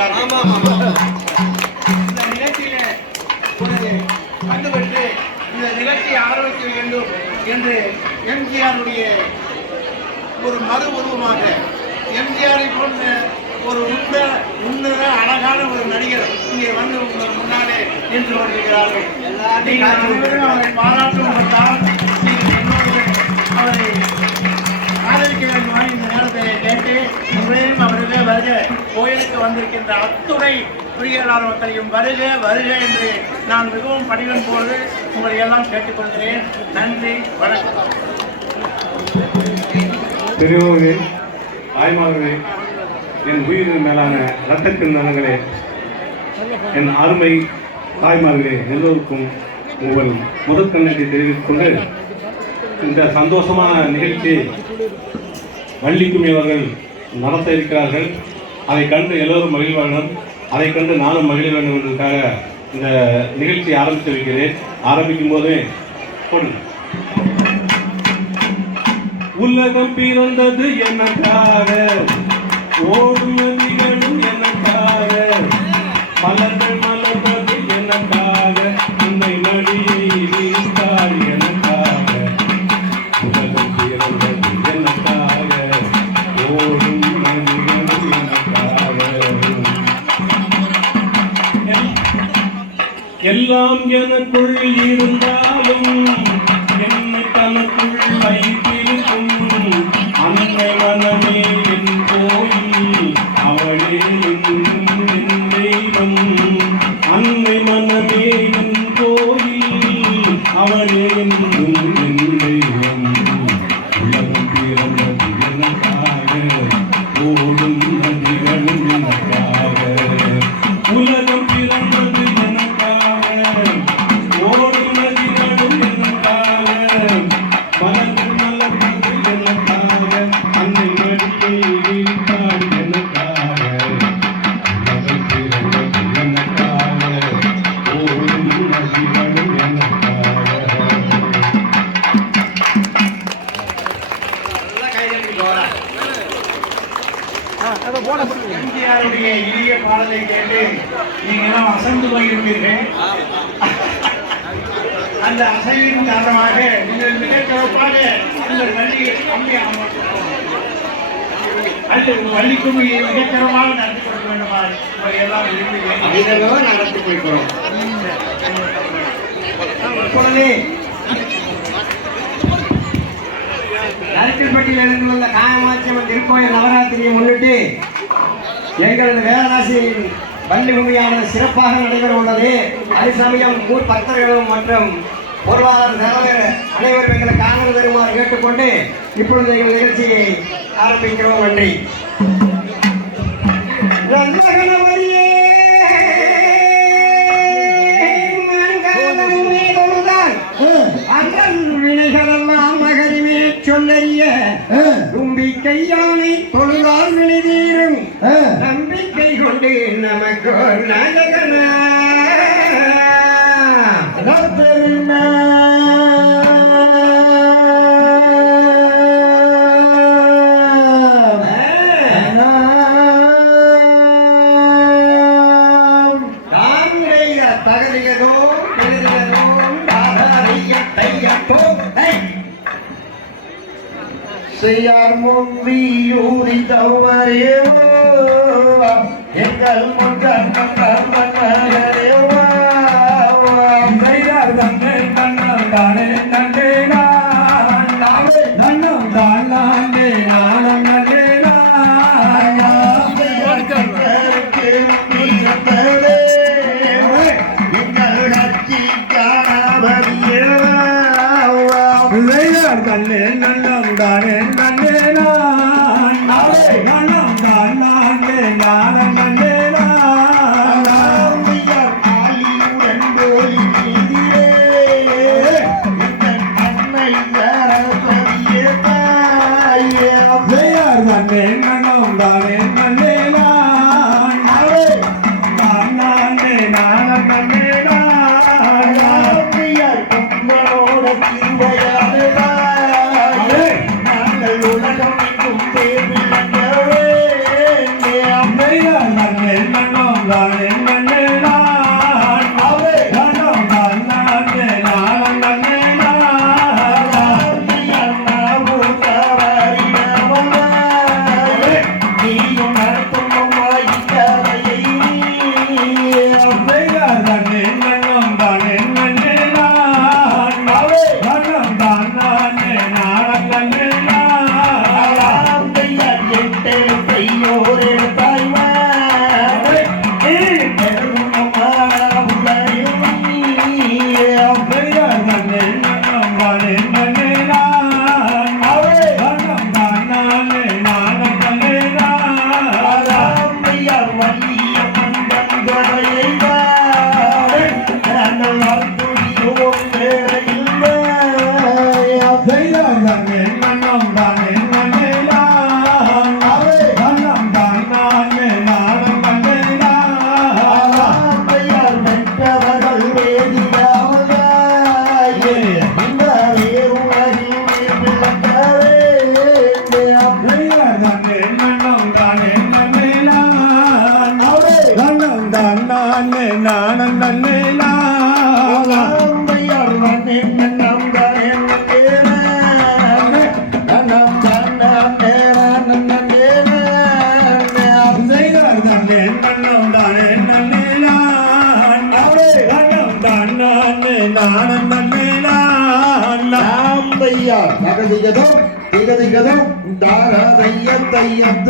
கொண்டிருக்கிறார்கள். இந்த நிகழ்ச்சியிலே ஒரு கண்டுபிட்டு இந்த நிகழ்ச்சியை ஆரம்பிக்க வேண்டும் என்று எம்ஜிஆருடைய ஒரு மறு உருவமாக எம்ஜிஆரை போன்ற ஒரு உன்னத அழகான ஒரு நடிகர் இங்கே வந்து உங்கள் முன்னாலே நின்று கொண்டிருக்கிறார்கள். அவரை பாராட்டுவதால் அவரை ஆதரிக்க வேண்டுமா இந்த நேரத்தை கேட்டு உங்களையும் அவர்களே வருக, கோயிலுக்கு வந்திருக்கின்ற அத்துணை பிரியலாளர்களையும் வருக வருக என்று நான் மிகவும் பணிவன் போது உங்களை எல்லாம் கேட்டுக்கொள்கிறேன். நன்றி, வணக்கம். பெரியோர்களே, தாய்மார்களே, என் உயிரின் மேலான இரத்தத்தின் நலங்களே, என் அருமை தாய்மார்களே, எல்லோருக்கும் உங்கள் முதற்கண்ணத்தை தெரிவித்துக் கொண்டு இந்த சந்தோஷமான நிகழ்ச்சியை வள்ளிக்குமி அவர்கள் நடத்த இருக்கிறார்கள். அதை கண்டு எல்லோரும் மகிழ வேண்டும், அதை கண்டு நானும் மகிழ வேண்டும் என்பதற்காக இந்த நிகழ்ச்சியை ஆரம்பித்து வைக்கிறேன். ஆரம்பிக்கும் போதே உலகம் பிறந்தது எனக்காக, ஓடும் நதிகளும் எனக்காக, மலர்கள் மலர்வது எனக்காக, உன்னை மடியை வீழ்த்தார் எனக்காக. உலகம் பிறந்தது எனக்காக, ஓடும் நதிகளும் எனக்காக. எல்லாம் எனக்குள் இருந்தாலும் என்னை தனக்குள் வைத்திருக்கும் அன்னை மனமே என் கோயில், அவளே என் தெய்வம். அன்னை மனமே என் கோயில், அவளே என் தெய்வம். உலகம் பிறந்தது எனக்காக, ஓடும் நதிகளும் எனக்காக. உலகம் பிறந்தது எனக்காக, ஓடும் நதிகளும் எனக்காக, மலர்கள் மலர்வது எனக்காக, அன்னை மடியை வீழ்த்தாள் எனக்காக. உலகம் பிறந்தது எனக்காக, ஓடும் நதிகளும் எனக்காக. எம்ஜிஆருடைய இனிய பாடலை கேட்டு நீங்களும் அசந்து போயிருப்பீர்கள். அந்த அசைவின் காரணமாக நீங்கள் மிக சிறப்பாக உங்கள் வள்ளிக்குமியை மிகச்சிறப்பாக நடத்தி கொடுக்க வேண்டுமா எல்லாம் விரும்புகிறேன். நடத்தி கொடுக்கிறோம். இப்பொழுது நரிக்கல்பட்டியில் எழுந்துள்ள காமாட்சியம்மன் திருக்கோயில் நவராத்திரியை முன்னிட்டு எங்களது வேதராசியின் வள்ளிக்குமியானது சிறப்பாக நடைபெற உள்ளது. அதே சமயம் ஊர் பக்தர்களும் மற்றும் பொருளாதார தலைவர் அனைவரும் எங்களை காணல் தருமாறு கேட்டுக்கொண்டு இப்பொழுது எங்கள் நிகழ்ச்சியை ஆரம்பிக்கிறோம். நன்றி. வினைகளெல்லாம் மகரிமே சொல்லறிய தும்பிக்கை யானை தொழுதால் விழுதீரும் நம்பிக்கை கொண்டு நமக்கு நகன தகதிகதோ கெழுதிகதோ செய்யார் முன்வியூரி தவறேவோ எங்கள் முன்னர் மன்னரேவா செய்யார் தந்தை நன்னம் தானே நன்றே நன்னம் தான் நானே நானம் நன்றே தன்னே நன்னம் தானே நன்னே நன்னம் தான் நானே நானம் நன்னே தன்னே நன்னம் தானே நன்னே நானே நானம் நன்னே உலகம் எங்கும் தேர்வு நாம் தையா தகதிகதும் திகதிகதும் தார தையம் தையம்